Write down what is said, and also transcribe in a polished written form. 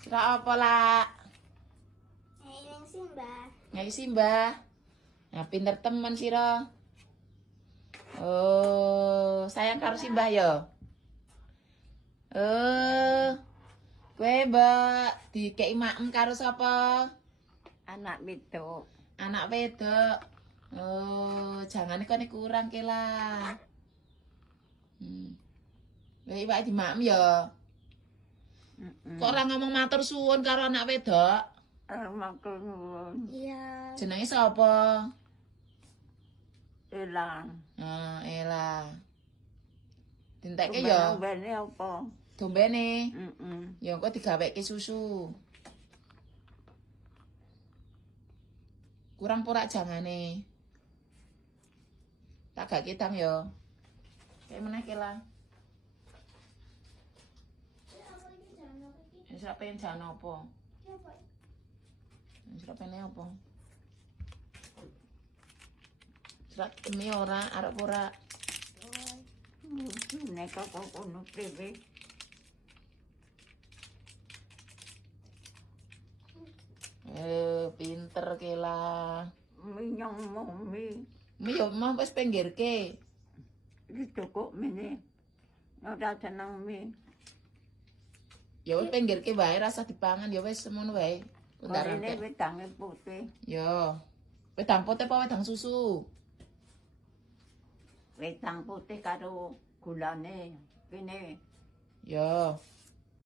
Sira apa lah? Nang Simbah. Ngai Simbah. Nah, pinter temen sira. Oh, sayang karo Simbah ya. Kowe mbak dikei maem karo sapa? Anak wedok. Anak wedok. Oh, jangan kene kurang ke lah. Kowe iwak di maem ya. Kok ora ngomong matur suwun karo anak wedok? Matur nuwun. Iya. Jenenge sapa? Elang. Ah, elah. Dintekke ya. Dombene apa? Dombene. Heeh. Ya engko digaweke susu. Kurang porak jangane. Tak gak kitang ya. Kayak meneh ke lah. Sira pengen jan apa? Sira pengen apa? Sira demi ora arep ora. Nek kok kono priwe. Pinter ke lah. Minyong momi. Mi yo mah wis pinggirke. Itu kok mene. Ora seneng mi. Ya wis pinggirke wae rasa dipangan ya wis semono wae. Ini Undarake. wedange putih. Ya. Wedang putih apa wedang susu? Wedang putih karo gulane. Kene Ya.